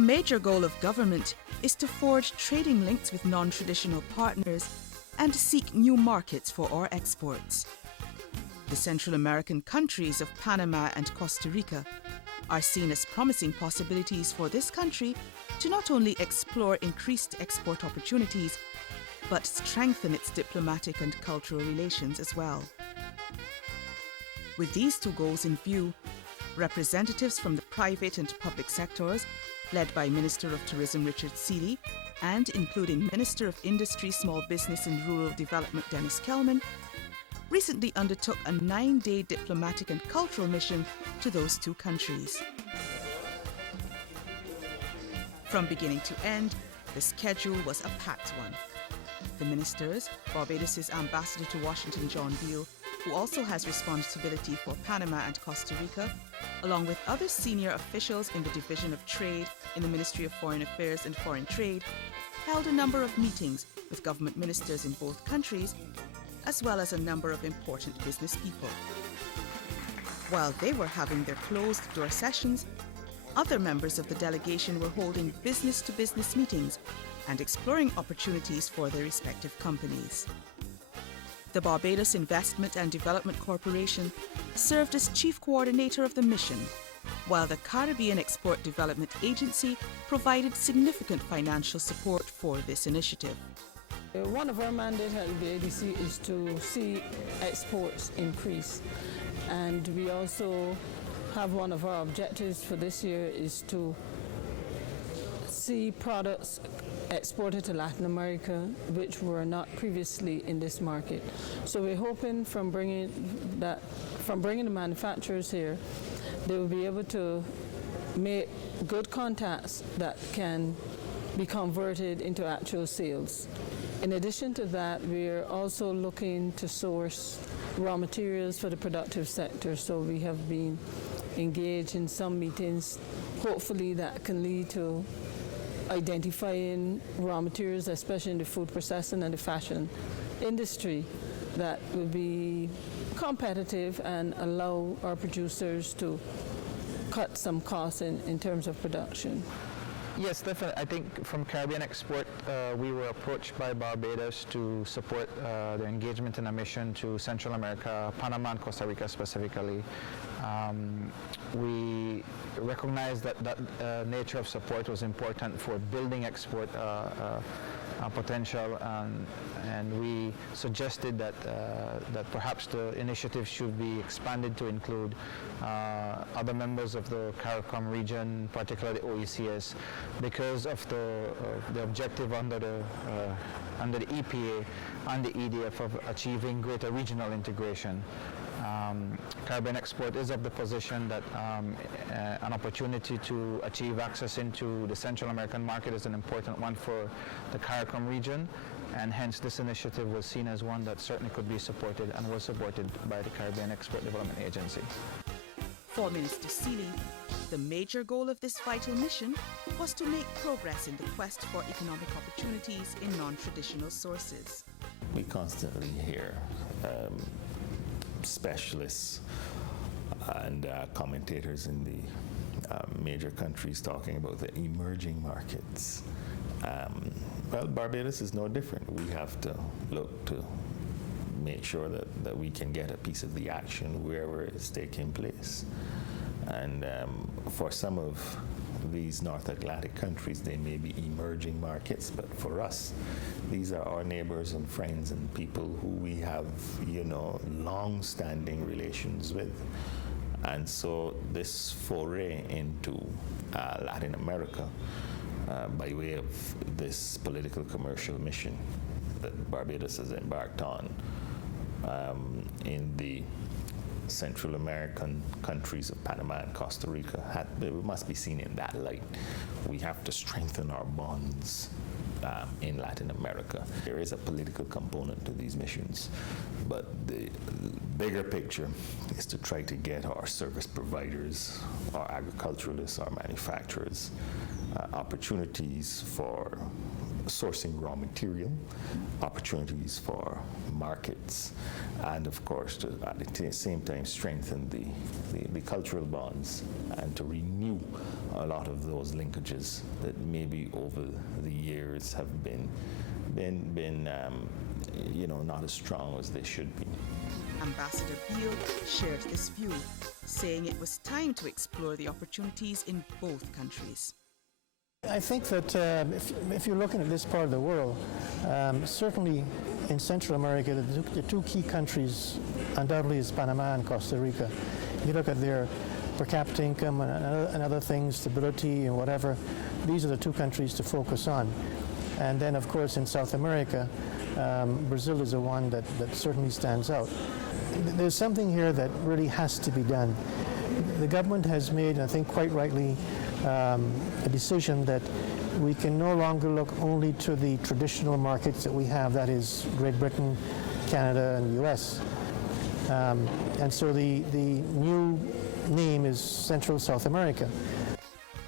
A major goal of government is to forge trading links with non-traditional partners and seek new markets for our exports. The Central American countries of Panama and Costa Rica are seen as promising possibilities for this country to not only explore increased export opportunities, but strengthen its diplomatic and cultural relations as well. With these two goals in view, representatives from the private and public sectors, led by Minister of Tourism Richard Seeley, and including Minister of Industry, Small Business and Rural Development Dennis Kelman, recently undertook a 9-day diplomatic and cultural mission to those two countries. From beginning to end, the schedule was a packed one. The ministers, Barbados' ambassador to Washington, John Beale, who also has responsibility for Panama and Costa Rica, along with other senior officials in the Division of Trade in the Ministry of Foreign Affairs and Foreign Trade, held a number of meetings with government ministers in both countries, as well as a number of important business people. While they were having their closed-door sessions, other members of the delegation were holding business-to-business meetings and exploring opportunities for their respective companies. The Barbados Investment and Development Corporation served as chief coordinator of the mission, while the Caribbean Export Development Agency provided significant financial support for this initiative. One of our mandates at the ADC is to see exports increase, and we also have one of our objectives for this year is to see products exported to Latin America which were not previously in this market. So we're hoping from bringing the manufacturers here, they will be able to make good contacts that can be converted into actual sales. In addition to that, we're also looking to source raw materials for the productive sector. So we have been engaged in some meetings. Hopefully that can lead to identifying raw materials, especially in the food processing and the fashion industry, that will be competitive and allow our producers to cut some costs in terms of production. Yes, definitely. I think from Caribbean Export, we were approached by Barbados to support their engagement in a mission to Central America, Panama and Costa Rica specifically. We recognized that nature of support was important for building export potential, and we suggested that perhaps the initiative should be expanded to include other members of the CARICOM region, particularly OECS, because of the objective under the EPA and the EDF of achieving greater regional integration. Caribbean Export is of the position that an opportunity to achieve access into the Central American market is an important one for the CARICOM region, and hence this initiative was seen as one that certainly could be supported and was supported by the Caribbean Export Development Agency. For Minister Seeley, the major goal of this vital mission was to make progress in the quest for economic opportunities in non-traditional sources. We constantly hear specialists and commentators in the major countries talking about the emerging markets. Well, Barbados is no different. We have to look to make sure that we can get a piece of the action wherever it's taking place. And for some of these North Atlantic countries, they may be emerging markets, but for us, these are our neighbors and friends and people who we have, long-standing relations with. And so this foray into Latin America, by way of this political commercial mission that Barbados has embarked on in the Central American countries of Panama and Costa Rica, it must be seen in that light. We have to strengthen our bonds in Latin America. There is a political component to these missions, but the bigger picture is to try to get our service providers, our agriculturalists, our manufacturers, opportunities for sourcing raw material, opportunities for markets, and of course to at the same time strengthen the cultural bonds and to renew a lot of those linkages that maybe over the years have been not as strong as they should be. Ambassador Beale shared this view, saying it was time to explore the opportunities in both countries. I think that if you're looking at this part of the world, certainly in Central America, the two key countries undoubtedly is Panama and Costa Rica. If you look at their per capita income and other things, stability and whatever, these are the two countries to focus on. And then, of course, in South America, Brazil is the one that certainly stands out. There's something here that really has to be done. The government has made, I think quite rightly, a decision that we can no longer look only to the traditional markets that we have, that is Great Britain, Canada, and the US. And so the new name is Central South America.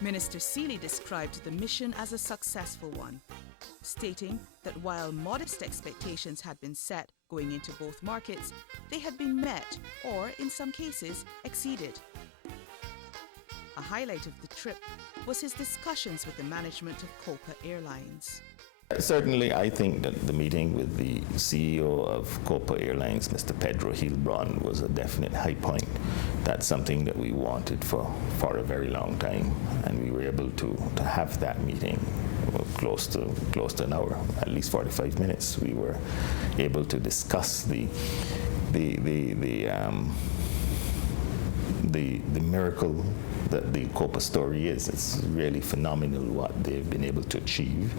Minister Seeley described the mission as a successful one, stating that while modest expectations had been set going into both markets, they had been met or, in some cases, exceeded. A highlight of the trip was his discussions with the management of Copa Airlines. Certainly, I think that the meeting with the CEO of Copa Airlines, Mr. Pedro Hilbron, was a definite high point. That's something that we wanted for a very long time, and we were able to have that meeting close to an hour, at least 45 minutes. We were able to discuss the miracle that the Copa story is. It's really phenomenal what they've been able to achieve.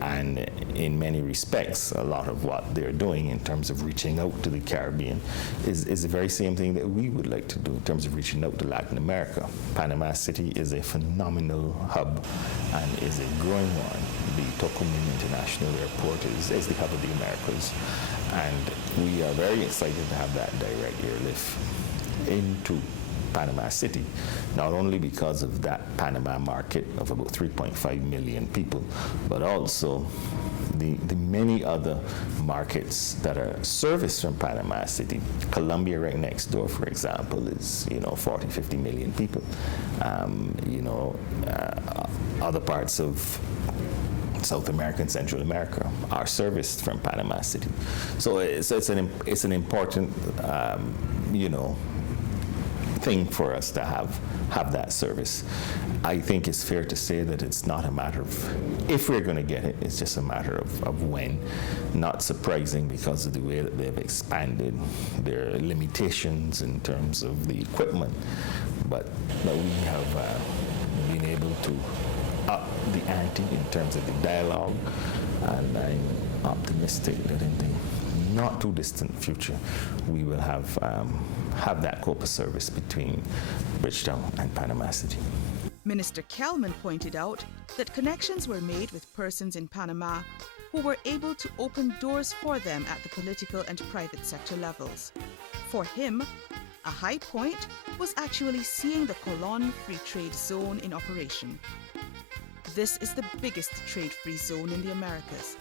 And in many respects, a lot of what they're doing in terms of reaching out to the Caribbean is the very same thing that we would like to do in terms of reaching out to Latin America. Panama City is a phenomenal hub and is a growing one. The Tocumen International Airport is the hub of the Americas. And we are very excited to have that direct airlift into Panama City, not only because of that Panama market of about 3.5 million people, but also the many other markets that are serviced from Panama City. Colombia right next door, for example, is 40, 50 million people. Other parts of South America and Central America are serviced from Panama City. So it's an important thing for us to have that service. I think it's fair to say that it's not a matter of if we're going to get it, it's just a matter of when. Not surprising because of the way that they've expanded their limitations in terms of the equipment, but we have been able to up the ante in terms of the dialogue, and I'm optimistic that in the not too distant future we will have that Copa service between Bridgetown and Panama City. Minister Kelman pointed out that connections were made with persons in Panama who were able to open doors for them at the political and private sector levels. For him, a high point was actually seeing the Colon Free Trade Zone in operation. This is the biggest trade-free zone in the Americas,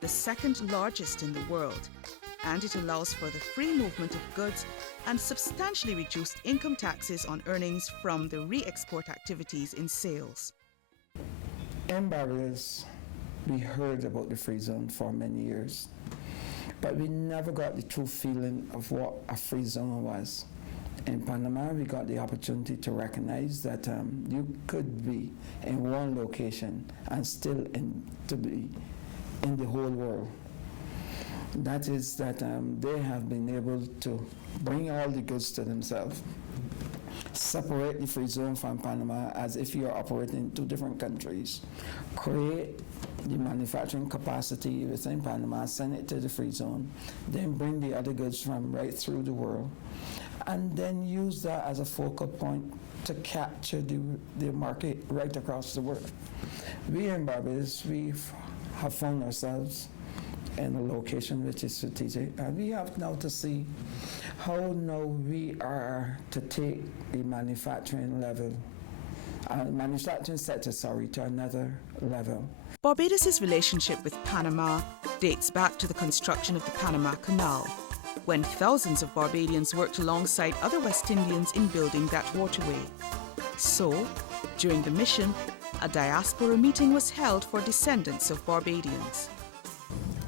the second largest in the world, and it allows for the free movement of goods and substantially reduced income taxes on earnings from the re-export activities in sales. In Barbados, we heard about the free zone for many years, but we never got the true feeling of what a free zone was. In Panama, we got the opportunity to recognize that you could be in one location and still to be in the whole world. That is that they have been able to bring all the goods to themselves, separate the free zone from Panama as if you're operating in two different countries, create the manufacturing capacity within Panama, send it to the free zone, then bring the other goods from right through the world, and then use that as a focal point to capture the market right across the world. We in Barbados, we have found ourselves in a location which is strategic, and we have now to see how now we are to take the manufacturing sector to another level. Barbados' relationship with Panama dates back to the construction of the Panama Canal, when thousands of Barbadians worked alongside other West Indians in building that waterway. So, During the mission, a diaspora meeting was held for descendants of Barbadians.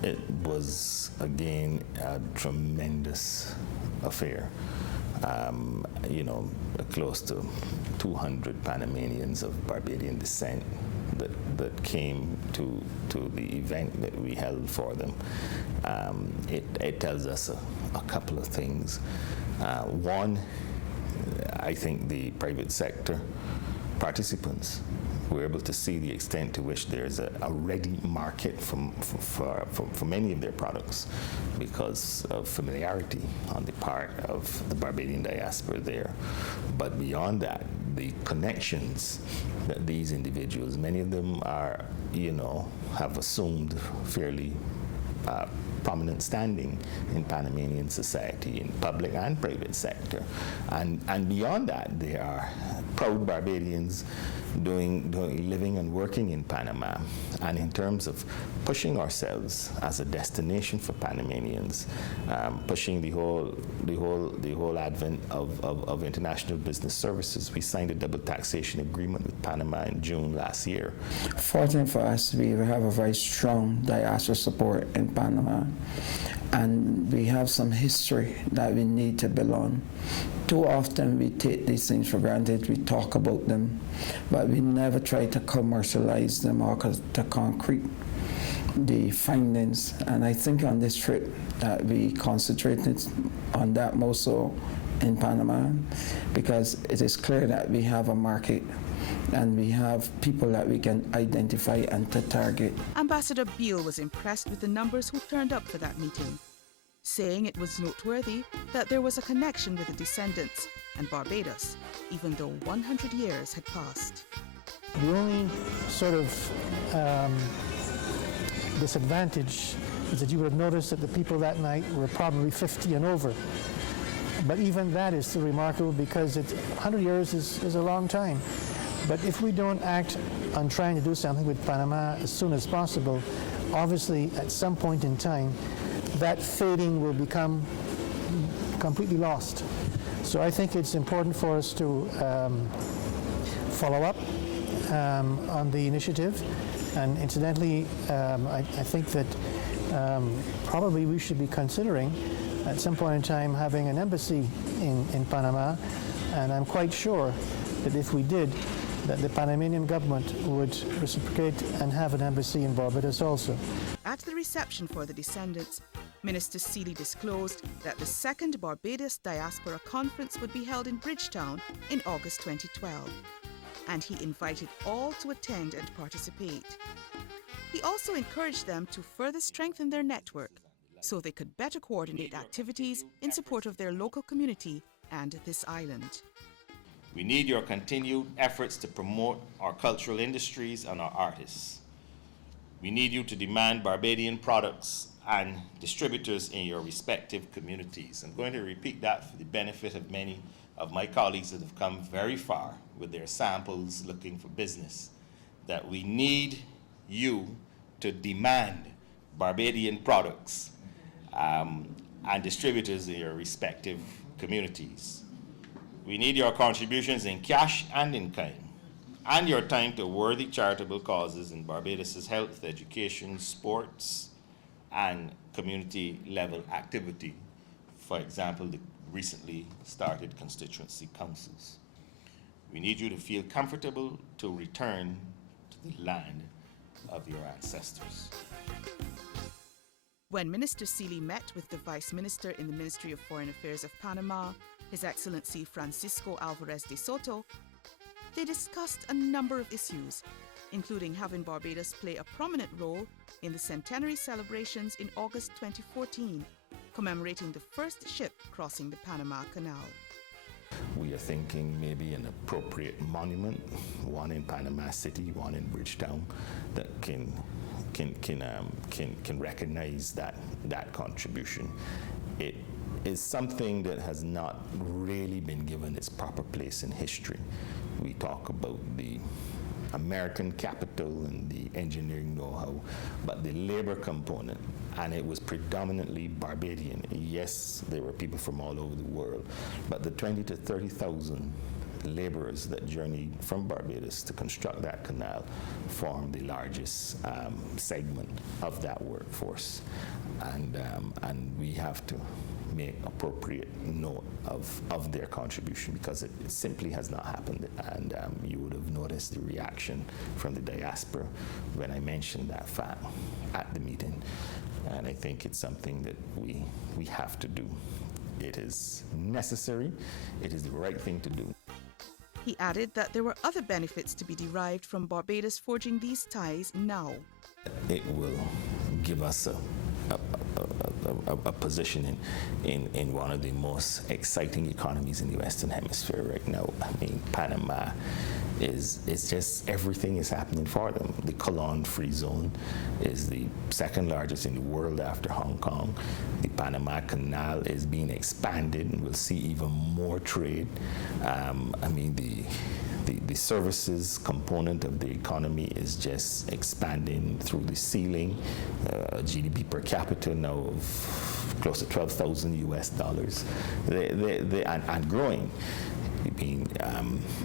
It was, again, a tremendous affair. Close to 200 Panamanians of Barbadian descent that came to the event that we held for them. It tells us a couple of things. One, I think the private sector participants were able to see the extent to which there's a ready market for many of their products because of familiarity on the part of the Barbadian diaspora there. But beyond that, the connections that these individuals, many of them are, have assumed fairly prominent standing in Panamanian society, in public and private sector. And beyond that, they are proud Barbadians living and working in Panama. And in terms of pushing ourselves as a destination for Panamanians, pushing the whole advent of international business services, we signed a double taxation agreement with Panama in June last year. Fortunate for us, we have a very strong diaspora support in Panama, and we have some history that we need to build on. Too often we take these things for granted, we talk about them, but we never try to commercialize them or to concrete the findings. And I think on this trip that we concentrated on that more so in Panama, because it is clear that we have a market and we have people that we can identify and to target. Ambassador Beale was impressed with the numbers who turned up for that meeting, saying it was noteworthy that there was a connection with the descendants and Barbados, even though 100 years had passed. The only sort of disadvantage is that you would have noticed that the people that night were probably 50 and over. But even that is still remarkable because 100 years is a long time. But if we don't act on trying to do something with Panama as soon as possible, obviously at some point in time, that fading will become completely lost. So I think it's important for us to follow up on the initiative. And incidentally, I think that probably we should be considering at some point in time having an embassy in Panama. And I'm quite sure that if we did, that the Panamanian government would reciprocate and have an embassy in Barbados also. At the reception for the descendants, Minister Seeley disclosed that the second Barbados Diaspora Conference would be held in Bridgetown in August 2012, and he invited all to attend and participate. He also encouraged them to further strengthen their network so they could better coordinate activities in support of their local community and this island. We need your continued efforts to promote our cultural industries and our artists. We need you to demand Barbadian products and distributors in your respective communities. I'm going to repeat that for the benefit of many of my colleagues that have come very far with their samples looking for business, that we need you to demand Barbadian products and distributors in your respective communities. We need your contributions in cash and in kind, and your time to worthy charitable causes in Barbados' health, education, sports, and community-level activity. For example, the recently started constituency councils. We need you to feel comfortable to return to the land of your ancestors. When Minister Seeley met with the Vice Minister in the Ministry of Foreign Affairs of Panama, His Excellency Francisco Alvarez de Soto, they discussed a number of issues, including having Barbados play a prominent role in the centenary celebrations in August 2014, commemorating the first ship crossing the Panama Canal. We are thinking maybe an appropriate monument, one in Panama City, one in Bridgetown, that can recognize that contribution. It is something that has not really been given its proper place in history. We talk about the American capital and the engineering know-how, but the labor component, and it was predominantly Barbadian. Yes, there were people from all over the world, but the 20 to 30,000 laborers that journeyed from Barbados to construct that canal form the largest segment of that workforce. And we have to make appropriate note of their contribution, because it simply has not happened. And you would have noticed the reaction from the diaspora when I mentioned that fact at the meeting. And I think it's something that we have to do. It is necessary. It is the right thing to do. He added that there were other benefits to be derived from Barbados forging these ties now. It will give us a position in one of the most exciting economies in the Western Hemisphere right now. I mean, Panama is just, everything is happening for them. The Colon Free Zone is the second largest in the world after Hong Kong. The Panama Canal is being expanded, and we'll see even more trade. I mean, the services component of the economy is just expanding through the ceiling. GDP per capita now of close to $12,000 US, and growing.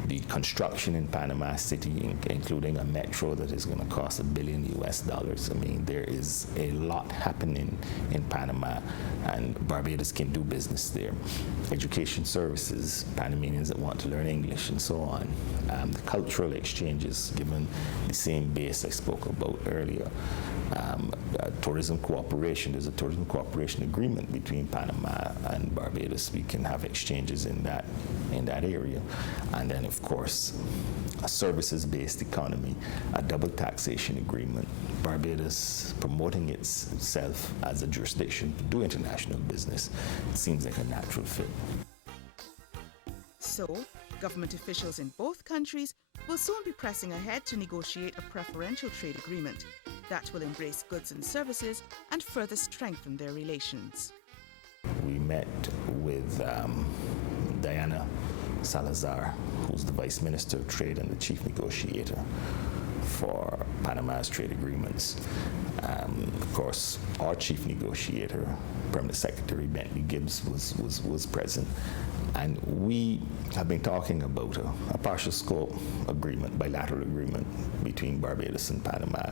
The construction in Panama City, including a metro that is going to cost $1 billion US. I mean, there is a lot happening in Panama, and Barbados can do business there. Education services, Panamanians that want to learn English and so on. The cultural exchanges, given the same base I spoke about earlier. Tourism cooperation, there's a tourism cooperation agreement between Panama and Barbados. We can have exchanges in that area. And then, of course, a services-based economy, a double taxation agreement, Barbados promoting itself as a jurisdiction to do international business. It seems like a natural fit. So, government officials in both countries will soon be pressing ahead to negotiate a preferential trade agreement that will embrace goods and services and further strengthen their relations. We met with Diana Salazar, who's the Vice Minister of Trade and the Chief Negotiator for Panama's trade agreements. Of course, our Chief Negotiator, Permanent Secretary Bentley Gibbs, was present. And we have been talking about a partial scope agreement, bilateral agreement between Barbados and Panama.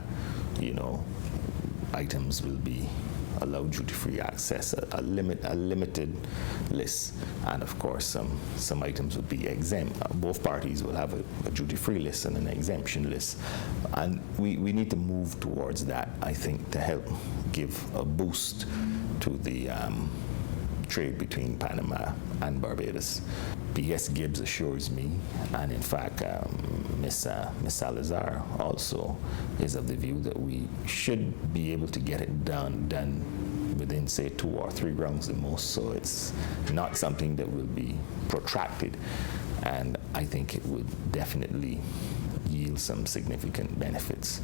You know, items will be allowed duty-free access, a limited list, and of course some items would be exempt. Both parties will have a duty-free list and an exemption list, and we need to move towards that, I think, to help give a boost to the trade between Panama and Barbados. P.S. Gibbs assures me, and in fact Ms. Salazar also is of the view that we should be able to get it done within, say, 2 or 3 rounds at most, so it's not something that will be protracted, and I think it would definitely yield some significant benefits.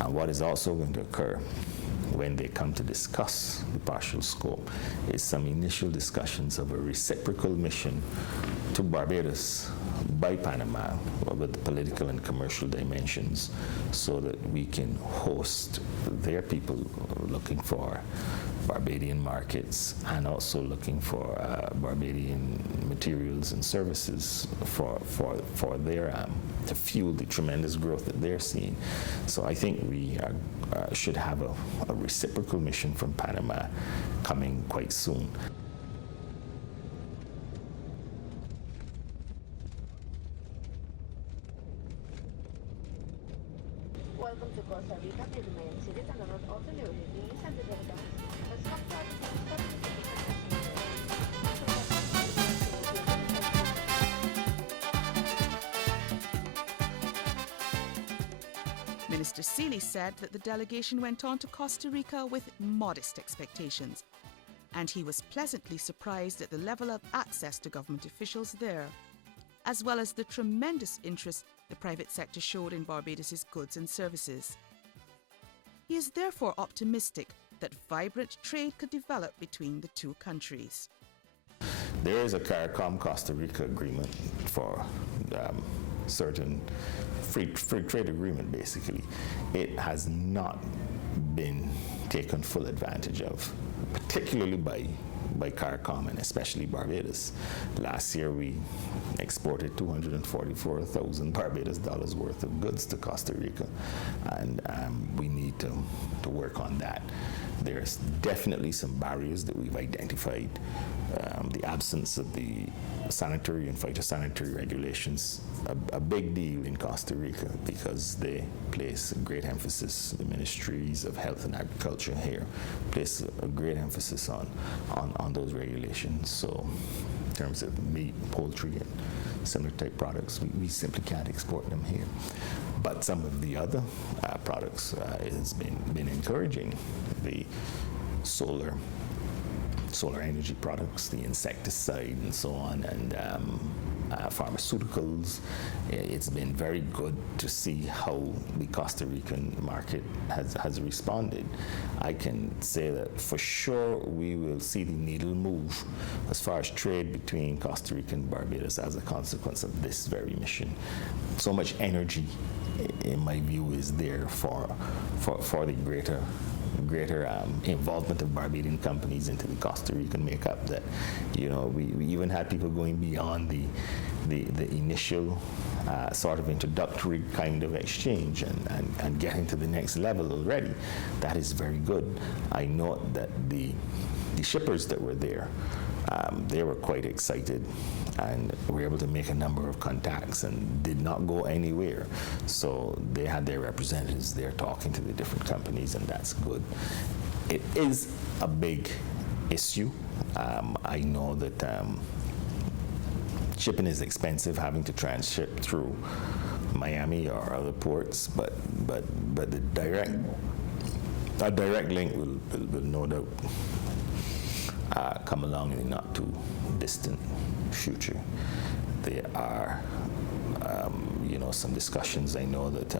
And what is also going to occur when they come to discuss the partial scope is some initial discussions of a reciprocal mission to Barbados by Panama with the political and commercial dimensions, so that we can host their people looking for Barbadian markets and also looking for Barbadian materials and services for their to fuel the tremendous growth that they're seeing. So I think we should have a reciprocal mission from Panama coming quite soon. Welcome to Costa Rica, the main cities and not all the new news and developments. Minister Seeley said that the delegation went on to Costa Rica with modest expectations, and he was pleasantly surprised at the level of access to government officials there, as well as the tremendous interest the private sector showed in Barbados' goods and services. He is therefore optimistic that vibrant trade could develop between the two countries. There is a CARICOM-Costa Rica agreement for certain free trade agreement, basically. It has not been taken full advantage of, particularly by by CARICOM, and especially Barbados. Last year, we exported 244,000 Barbados dollars worth of goods to Costa Rica, and we need to work on that. There's definitely some barriers that we've identified. The absence of the sanitary and phytosanitary regulations, a big deal in Costa Rica because they place a great emphasis, the ministries of health and agriculture here place a great emphasis on those regulations. So in terms of meat, poultry, and similar type products, we simply can't export them here. But some of the other products has been encouraging. The solar energy products, the insecticide and so on, and pharmaceuticals. It's been very good to see how the Costa Rican market has responded. I can say that for sure we will see the needle move as far as trade between Costa Rica and Barbados as a consequence of this very mission. So much energy, in my view, is there for the greater involvement of Barbadian companies into the Costa Rican makeup, that we even had people going beyond the initial sort of introductory kind of exchange and getting to the next level already. That is very good. I know that the shippers that were there, they were quite excited and were able to make a number of contacts and did not go anywhere. So they had their representatives there talking to the different companies, and that's good. It is a big issue. I know that shipping is expensive, having to transship through Miami or other ports, but the direct link will no doubt come along in the not too distant future. There are some discussions I know that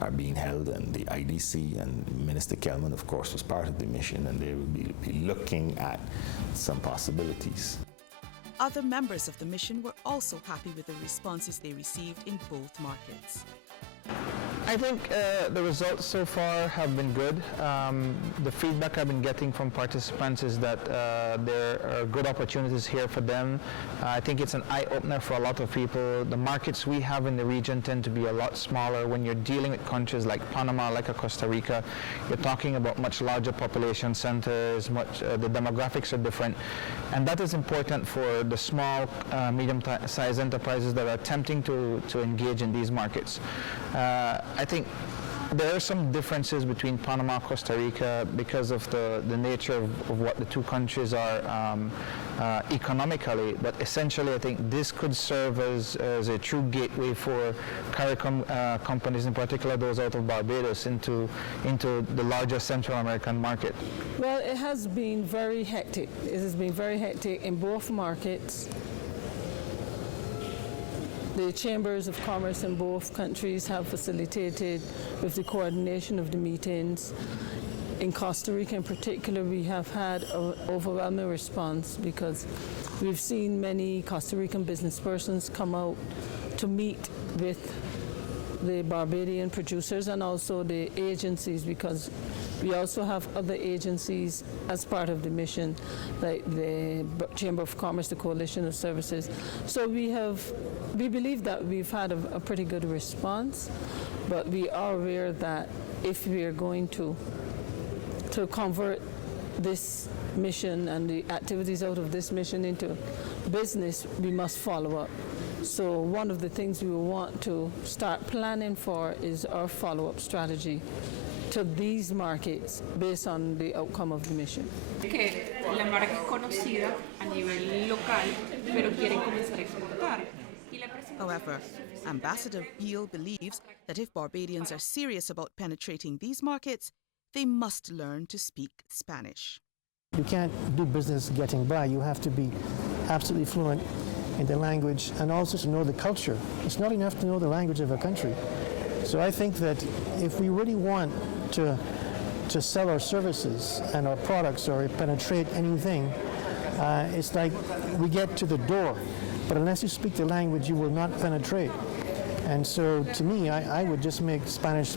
are being held, and the IDC and Minister Kelman, of course, was part of the mission, and they will be looking at some possibilities. Other members of the mission were also happy with the responses they received in both markets. I think the results so far have been good. The feedback I've been getting from participants is that there are good opportunities here for them. I think it's an eye-opener for a lot of people. The markets we have in the region tend to be a lot smaller. When you're dealing with countries like Panama, like Costa Rica, you're talking about much larger population centers, the demographics are different. And that is important for the small, medium-sized enterprises that are attempting to engage in these markets. I think there are some differences between Panama and Costa Rica because of the nature of what the two countries are economically, but essentially I think this could serve as a true gateway for CARICOM companies, in particular those out of Barbados, into the larger Central American market. Well, it has been very hectic. It has been very hectic in both markets. The chambers of commerce in both countries have facilitated with the coordination of the meetings. In Costa Rica in particular, we have had an overwhelming response because we've seen many Costa Rican business persons come out to meet with the Barbadian producers and also the agencies, because we also have other agencies as part of the mission, like the Chamber of Commerce, the Coalition of Services. So we believe that we've had a pretty good response, but we are aware that if we are going to convert this mission and the activities out of this mission into business, we must follow up. So one of the things we will want to start planning for is our follow-up strategy to these markets based on the outcome of the mission. Que la marca es conocida a nivel local, pero quieren comenzar a exportar. However, Ambassador Beale believes that if Barbadians are serious about penetrating these markets, they must learn to speak Spanish. You can't do business getting by. You have to be absolutely fluent in the language and also to know the culture. It's not enough to know the language of a country. So I think that if we really want to sell our services and our products or penetrate anything, it's like we get to the door, but unless you speak the language, you will not penetrate. And so to me, I would just make Spanish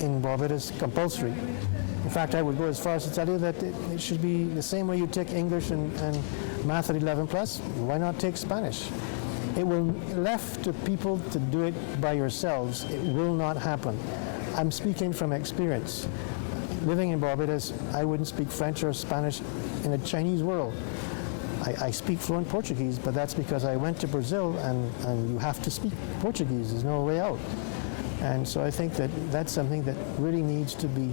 in Barbados compulsory In fact, I would go as far as to tell you that it should be the same way you take English and math at 11 plus. Why not take Spanish? It will left to people to do it by yourselves. It will not happen. I'm speaking from experience. Living in Barbados, I wouldn't speak French or Spanish in a Chinese world. I speak fluent Portuguese, but that's because I went to Brazil and you have to speak Portuguese. There's no way out. And so I think that that's something that really needs to be,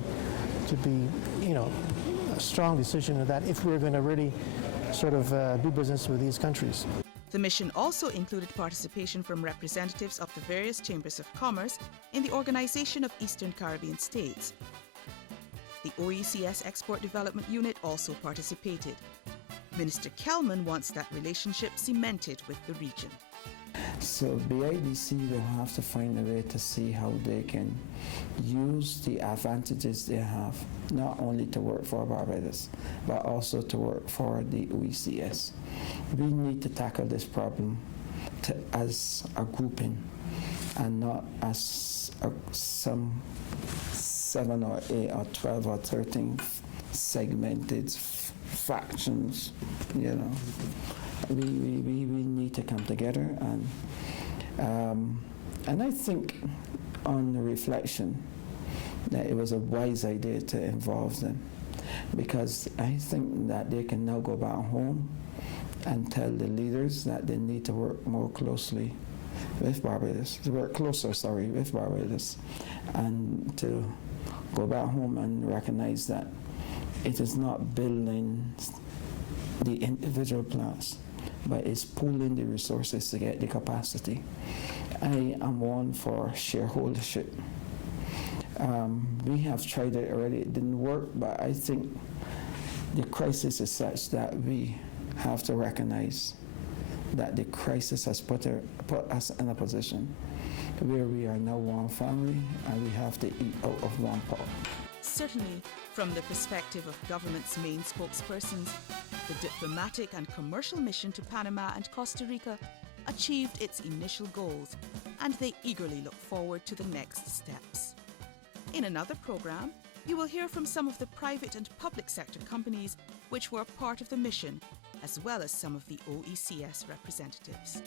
you know, a strong decision of that if we're going to really sort of do business with these countries. The mission also included participation from representatives of the various chambers of commerce in the Organization of Eastern Caribbean States. The OECS Export Development Unit also participated. Minister Kelman wants that relationship cemented with the region. So BIDC will have to find a way to see how they can use the advantages they have, not only to work for Barbados, but also to work for the OECS. We need to tackle this problem as a grouping and not as some 7 or 8 or 12 or 13 segmented fractions, you know. We need to come together, and I think on the reflection that it was a wise idea to involve them, because I think that they can now go back home and tell the leaders that they need to work more closely with Barbados, with Barbados, and to go back home and recognize that it is not building the individual plants, but it's pooling the resources to get the capacity. I am one for shareholdership. We have tried it already, it didn't work, but I think the crisis is such that we have to recognize that the crisis has put us in a position where we are now one family and we have to eat out of one pot. Certainly, from the perspective of government's main spokespersons, the diplomatic and commercial mission to Panama and Costa Rica achieved its initial goals, and they eagerly look forward to the next steps. In another program, you will hear from some of the private and public sector companies which were part of the mission, as well as some of the OECS representatives.